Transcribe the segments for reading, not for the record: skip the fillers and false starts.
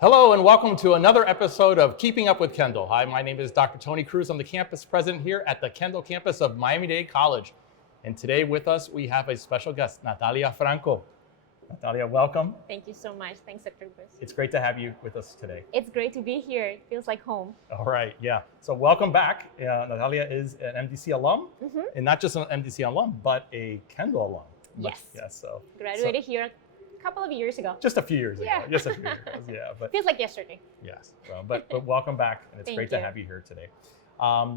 Hello and welcome to another episode of Keeping Up with Kendall. Hi, my name is Dr. Tony Cruz. I'm the campus president here at the Kendall campus of Miami-Dade College. And today with us, we have a special guest, Natalia Franco. Natalia, welcome. Thank you so much. Thanks, Dr. Cruz. It's great to have you with us today. It's great to be here. It feels like home. All right, yeah. So welcome back. Natalia is an MDC alum, and not just an MDC alum, but a Kendall alum. Yes. Yes. So graduated here a couple of years ago. Just a few years ago. Just a few years ago. Yeah. But feels like yesterday. Yes. Well, but welcome back, and it's great to have you here today.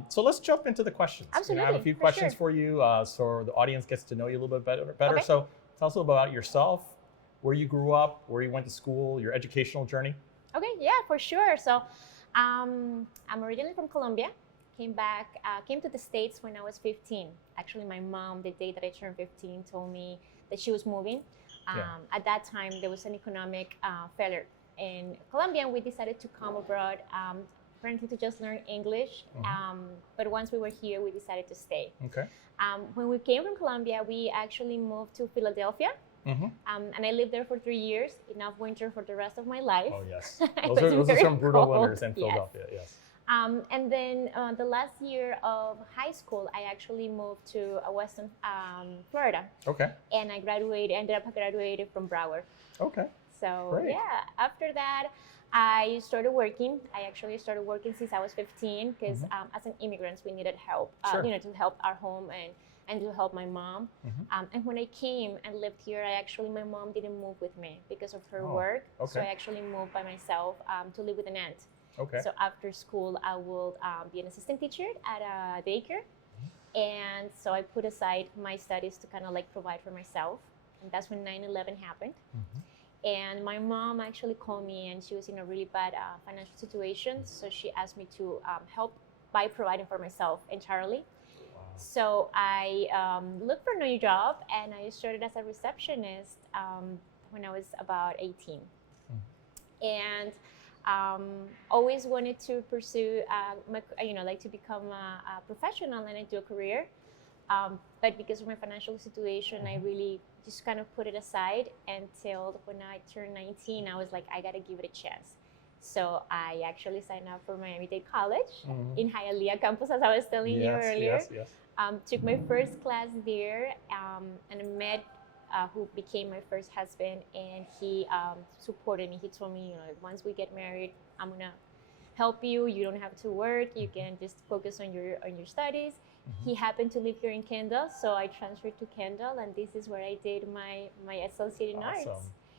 So let's jump into the questions. Absolutely. I have a few questions for you, so the audience gets to know you a little bit better. Okay. So tell us a little about yourself, where you grew up, where you went to school, your educational journey. Okay. Yeah, for sure. So I'm originally from Colombia. Came to the States when I was 15. Actually, my mom, the day that I turned 15, told me that she was moving. At that time, there was an economic failure in Colombia, and we decided to come abroad, apparently to just learn English. But once we were here, we decided to stay. Okay. When we came from Colombia, we actually moved to Philadelphia. And I lived there for 3 years, enough winter for the rest of my life. Oh, yes. Those are some brutal winters in Philadelphia, yes. And then the last year of high school, I actually moved to Western Florida. Okay. And I ended up graduating from Broward. Okay. So, great. Yeah, after that, I started working. I actually started working since I was 15 because as an immigrant, we needed help, to help our home and to help my mom. And when I came and lived here, my mom didn't move with me because of her work. Okay. So I actually moved by myself to live with an aunt. Okay. So after school, I will be an assistant teacher at a daycare. And so I put aside my studies to kind of like provide for myself. And that's when 9/11 happened. And my mom actually called me, and she was in a really bad financial situation. So she asked me to help by providing for myself entirely. Wow. So I looked for a new job, and I started as a receptionist when I was about 18. And always wanted to pursue, to become a professional and do a career. But because of my financial situation, I really just kind of put it aside until when I turned 19, I was like, I got to give it a chance. So I actually signed up for Miami-Dade College in Hialeah campus, as I was telling you earlier. Yes. Took my first class there, and I met who became my first husband, and he supported me. He told me, once we get married, I'm gonna help you. You don't have to work. You can just focus on your studies. He happened to live here in Kendall, so I transferred to Kendall, and this is where I did my associate in arts.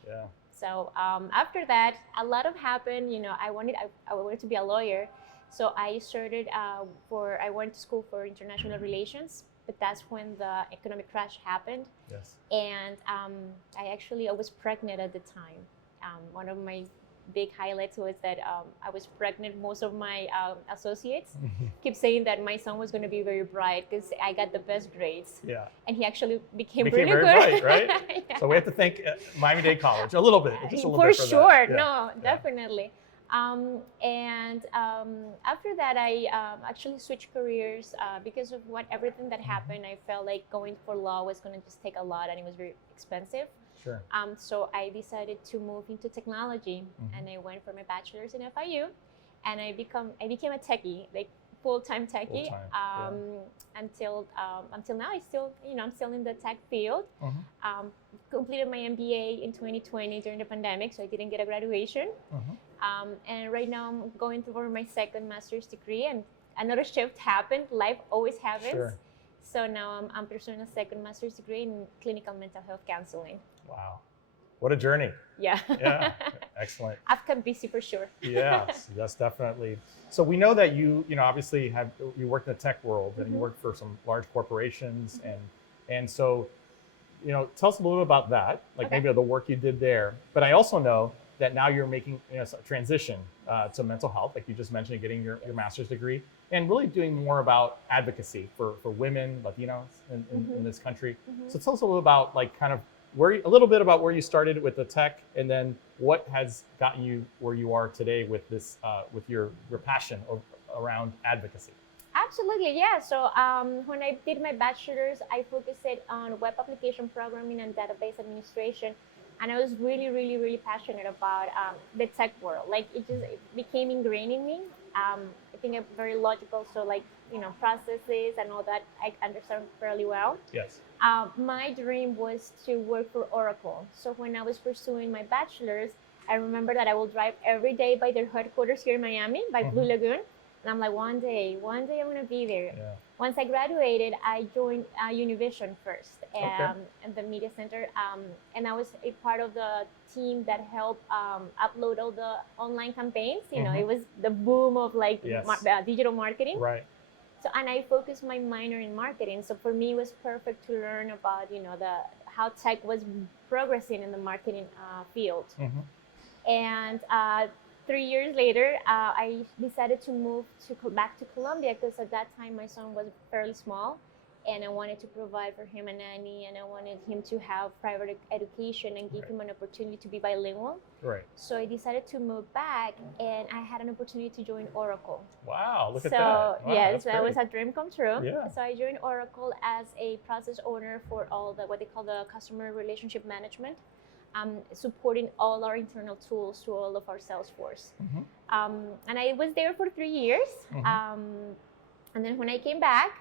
Yeah. So after that, a lot of happened. I wanted to be a lawyer, so I started I went to school for international relations. But that's when the economic crash happened. Yes. And I was pregnant at the time. One of my big highlights was that I was pregnant. Most of my associates keep saying that my son was going to be very bright because I got the best grades. Yeah. And he actually became really very good. bright, right? Yeah. So we have to thank Miami-Dade College a little bit, just a little bit for sure. That. Yeah. No, definitely. After that, I actually switched careers because of everything that happened. I felt like going for law was going to just take a lot, and it was very expensive. Sure. So I decided to move into technology, and I went for my bachelor's in FIU, and I became a techie, like full-time techie. Until now, I'm still in the tech field. Completed my MBA in 2020 during the pandemic, so I didn't get a graduation. And right now I'm going through my second master's degree, and another shift happened. Life always happens. Sure. So now I'm pursuing a second master's degree in clinical mental health counseling. Wow. What a journey. Yeah. Yeah. Excellent. I've kept busy for sure. Yes, definitely. So we know that you obviously you worked in the tech world, and you worked for some large corporations, and so, tell us a little bit about that, like maybe the work you did there. But I also know that now you're making a transition to mental health, like you just mentioned, getting your master's degree, and really doing more about advocacy for women, Latinos in this country. So tell us a little about a little bit about where you started with the tech, and then what has gotten you where you are today with this, with your passion around advocacy. Absolutely, yeah. So when I did my bachelor's, I focused on web application programming and database administration. And I was really, really, really passionate about the tech world. Like it became ingrained in me. I think I'm very logical, so like processes and all that I understand fairly well. Yes. My dream was to work for Oracle. So when I was pursuing my bachelor's, I remember that I will drive every day by their headquarters here in Miami, by Blue Lagoon. And I'm like, one day I'm gonna be there. Yeah. Once I graduated, I joined Univision first, at the media center, and I was a part of the team that helped upload all the online campaigns. It was the boom of like digital marketing. Right. So, and I focused my minor in marketing. So for me, it was perfect to learn about how tech was progressing in the marketing field. And 3 years later, I decided to move back to Colombia because at that time my son was fairly small, and I wanted to provide for him a nanny, and I wanted him to have private education and give him an opportunity to be bilingual. Right. So I decided to move back, and I had an opportunity to join Oracle. Wow, look at that. So Wow, yes, that was a dream come true. Yeah. So I joined Oracle as a process owner for all what they call the customer relationship management, supporting all our internal tools to all of our sales force. And I was there for 3 years. And then when I came back,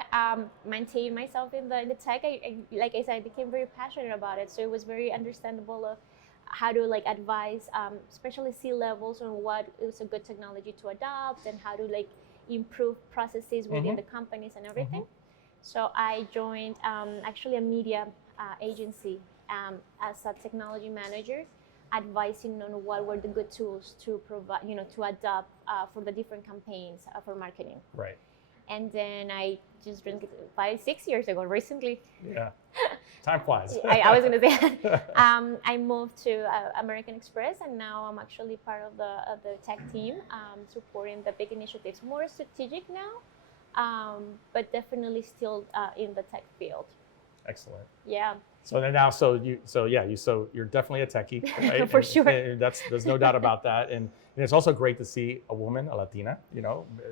maintained myself in the tech, like I said, I became very passionate about it. So it was very understandable of how to like advise, especially C-levels, on what is a good technology to adopt and how to like improve processes within the companies and everything. So I joined actually a media agency as a technology manager, advising on what were the good tools to provide, to adopt for the different campaigns for marketing. Right. And then I just 5-6 years ago, recently. Yeah. Time flies. I was going to say that. I moved to American Express, and now I'm actually part of the tech team, supporting the big initiatives. More strategic now, but definitely still in the tech field. Excellent. Yeah. So then now, you're definitely a techie, right? For sure. And there's no doubt about that. And it's also great to see a woman, a Latina,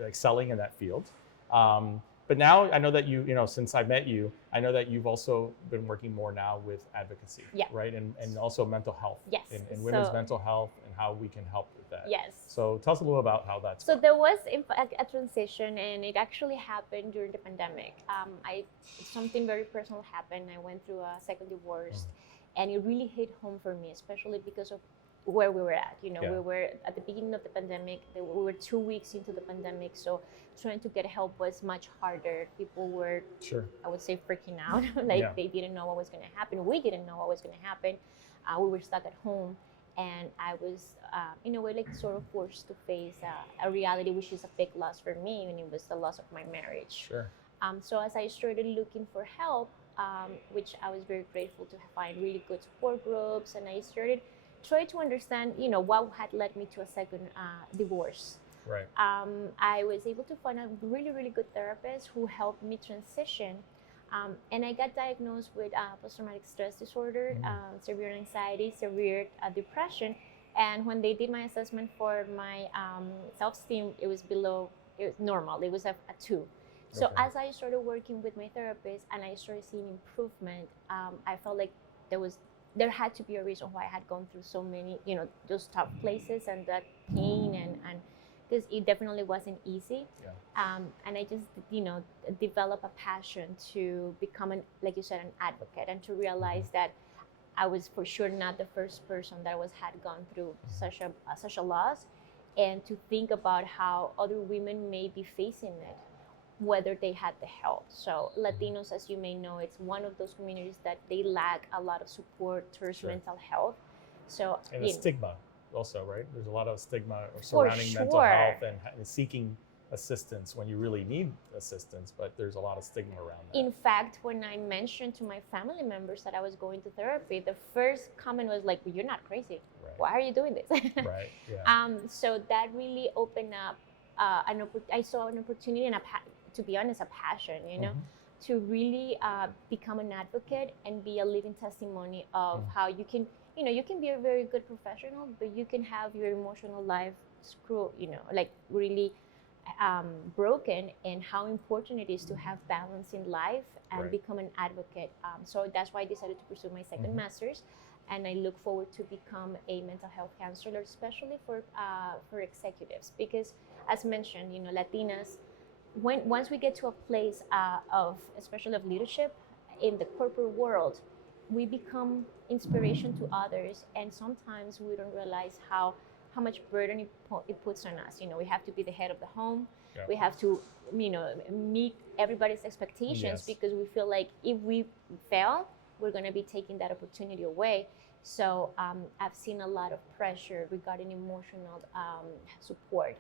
excelling in that field. But now I know that since I met you, I know that you've also been working more now with advocacy, right? And also mental health. Yes. And women's mental health and how we can help with that. Yes. So tell us a little about how that's So there was a transition, and it actually happened during the pandemic. Something very personal happened. I went through a second divorce, and it really hit home for me, especially because of where we were at. We were at the beginning of the pandemic. We were 2 weeks into the pandemic, so trying to get help was much harder. People were, I would say, freaking out. They didn't know what was going to happen. We didn't know what was going to happen. We were stuck at home, and I was, in a way, like sort of forced to face a reality, which is a big loss for me, and it was the loss of my marriage. Sure. So as I started looking for help, which I was very grateful to find really good support groups, and I started try to understand, what had led me to a second divorce. Right. I was able to find a really, really good therapist who helped me transition. And I got diagnosed with post-traumatic stress disorder, severe anxiety, severe depression. And when they did my assessment for my self-esteem, it was normal. It was a 2. So as I started working with my therapist and I started seeing improvement, I felt like there had to be a reason why I had gone through so many, those tough places and that pain, and because it definitely wasn't easy. Yeah. And I just, developed a passion to become, like you said, an advocate, and to realize that I was for sure not the first person that had gone through such a loss, and to think about how other women may be facing it, whether they had the help. So Latinos, as you may know, it's one of those communities that they lack a lot of support towards mental health. So and the stigma also, right? There's a lot of stigma surrounding mental health and seeking assistance when you really need assistance, but there's a lot of stigma around that. In fact, when I mentioned to my family members that I was going to therapy, the first comment was like, well, "You're not crazy. Right. Why are you doing this?" Right. Yeah. So that really opened up I saw an opportunity and to be honest, a passion, to really become an advocate and be a living testimony of how you can, you can be a very good professional, but you can have your emotional life really broken, and how important it is to have balance in life and become an advocate. So that's why I decided to pursue my second master's. and I look forward to become a mental health counselor, especially for executives, because as mentioned, Latinas, once we get to a place of, especially of leadership in the corporate world, we become inspiration to others, and sometimes we don't realize how much burden it puts on us. We have to be the head of the home. Yeah. We have to, meet everybody's expectations, Yes. because we feel like if we fail, we're going to be taking that opportunity away. So I've seen a lot of pressure regarding emotional support,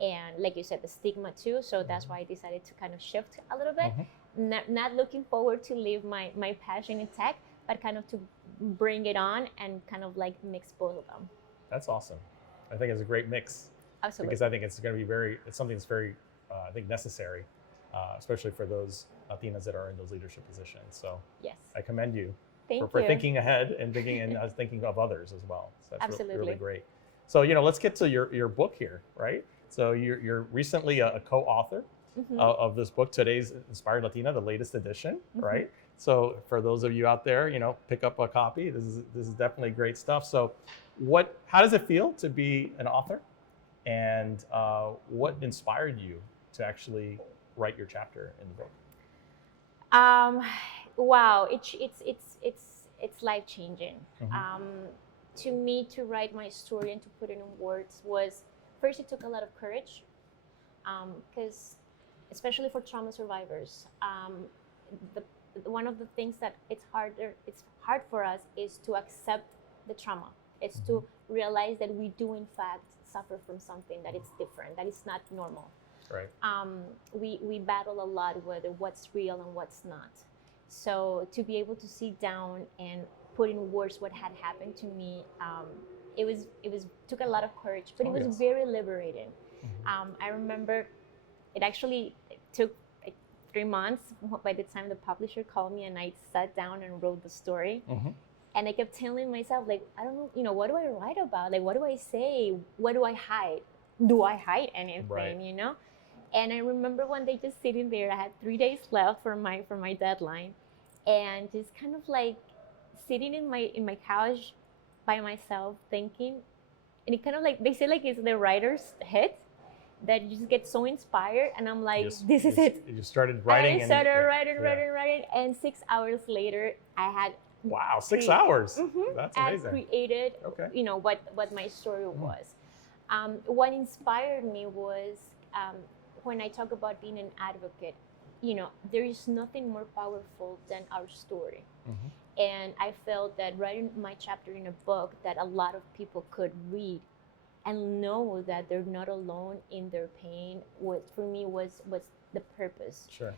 and like you said, the stigma too. So that's why I decided to kind of shift a little bit. Not looking forward to leave my passion in tech, but kind of to bring it on and kind of like mix both of them. That's awesome. I think it's a great mix. Absolutely. Because I think it's going to be it's something that's very, I think, necessary, especially for those Latinas that are in those leadership positions. So yes, I commend you for thinking ahead and thinking of others as well. So that's absolutely really great. So let's get to your book here, right? So you're recently a co-author of this book, Today's Inspired Latina, the latest edition, right? So for those of you out there, pick up a copy. This is definitely great stuff. So how does it feel to be an author? And what inspired you to actually write your chapter in the book? Wow, it's life changing. To me, to write my story and to put it in words was, first, it took a lot of courage, because especially for trauma survivors, one of the things that it's hard for us is to accept the trauma. It's to realize that we do in fact suffer from something that is different, that is not normal. Right. We battle a lot with what's real and what's not. So to be able to sit down and put in words what had happened to me, it took a lot of courage, but it was very liberating. I remember it actually took like 3 months by the time the publisher called me and I sat down and wrote the story. And I kept telling myself, like, I don't know, what do I write about? Like, what do I say? What do I hide? Do I hide anything? Right. And I remember one day just sitting there. I had 3 days left for my deadline, and just kind of like sitting in my couch by myself thinking. And it kind of like, they say like it's the writer's hit, that you just get so inspired, and I'm like, this is it. You started writing. I started writing, and 6 hours later, I had. Wow, 6 hours. That's amazing. I created, what my story was. What inspired me was when I talk about being an advocate, there is nothing more powerful than our story. And I felt that writing my chapter in a book that a lot of people could read and know that they're not alone in their pain, for me was the purpose. Sure.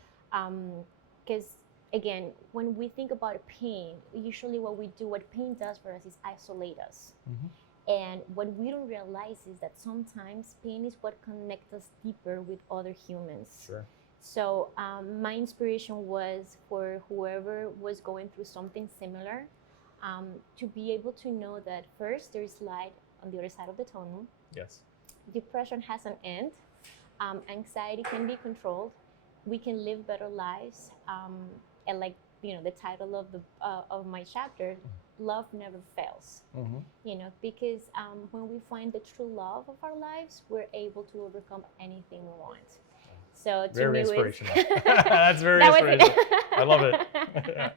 Because again, when we think about pain, usually what pain does for us is isolate us. And what we don't realize is that sometimes pain is what connects us deeper with other humans. Sure. So my inspiration was for whoever was going through something similar, to be able to know that first, there is light on the other side of the tunnel. Yes. Depression has an end. Anxiety can be controlled. We can live better lives. And like, the title of my chapter, love never fails. Because when we find the true love of our lives, we're able to overcome anything we want. So to very me, inspirational. That's very inspirational. I love it.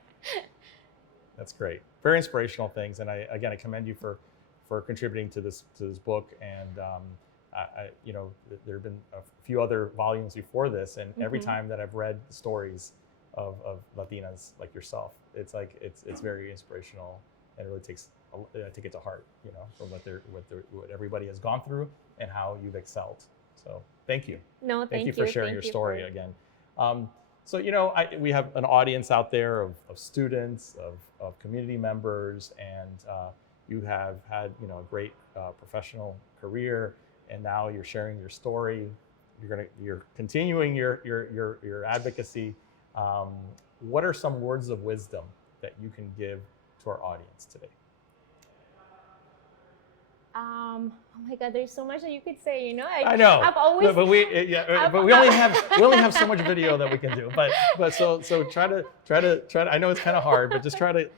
That's great. Very inspirational things, and I commend you for contributing to this book. And there have been a few other volumes before this, and every time that I've read the stories of Latinas like yourself, it's very inspirational, and it really take it to heart, from what everybody has gone through and how you've excelled. So thank you. No, thank you for sharing your story again. So we have an audience out there of students, of community members, and you have had a great professional career, and now you're sharing your story. You're continuing your advocacy. What are some words of wisdom that you can give to our audience today? Oh my God, there's so much that you could say. I know, I've always, but we only have so much video that we can do. But so try to. I know it's kind of hard, but just try to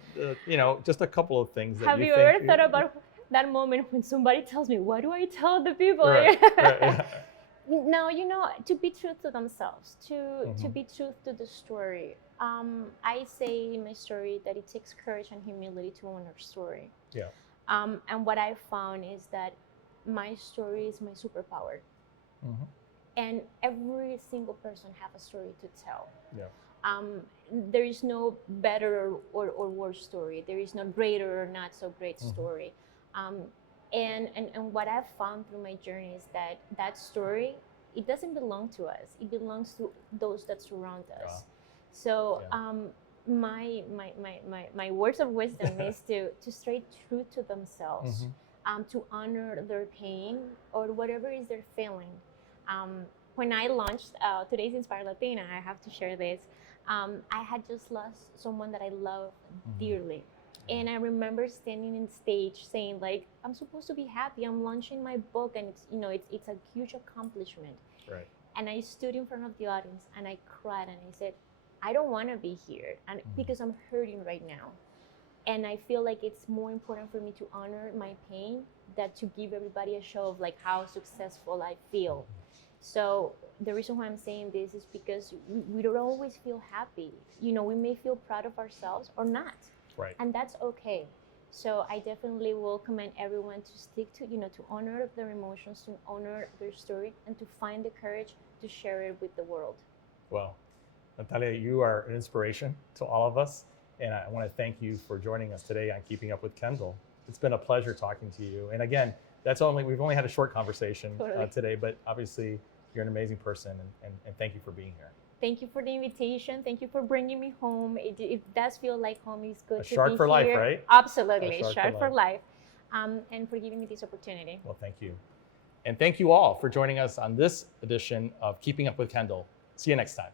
just a couple of things that have you you think. ever thought about that moment when somebody tells me, what do I tell the people? Right, yeah. No, to be true to themselves, to be true to the story. I say in my story that it takes courage and humility to own our story. Yeah. And what I found is that my story is my superpower. And every single person have a story to tell. Yeah. There is no better or worse story. There is no greater or not so great story. And what I've found through my journey is that story, it doesn't belong to us. It belongs to those that surround us. Wow. So Yeah. my words of wisdom is to stay true to themselves, to honor their pain or whatever is they're feeling. When I launched Today's Inspired Latina, I have to share this. I had just lost someone that I love dearly. And I remember standing on stage saying, like, I'm supposed to be happy. I'm launching my book, and it's a huge accomplishment. Right. And I stood in front of the audience and I cried and I said, I don't want to be here, and because I'm hurting right now. And I feel like it's more important for me to honor my pain than to give everybody a show of like how successful I feel. So the reason why I'm saying this is because we don't always feel happy. We may feel proud of ourselves or not. Right. And that's okay. So I definitely will commend everyone to stick to, to honor their emotions, to honor their story, and to find the courage to share it with the world. Well, Natalia, you are an inspiration to all of us. And I want to thank you for joining us today on Keeping Up with Kendall. It's been a pleasure talking to you. And again, we've only had a short conversation today, but obviously you're an amazing person, and thank you for being here. Thank you for the invitation. Thank you for bringing me home. It does feel like home. Is good to be shark for life, here. right? Absolutely, A shark for life. And for giving me this opportunity. Well, thank you. And thank you all for joining us on this edition of Keeping Up with Kendall. See you next time.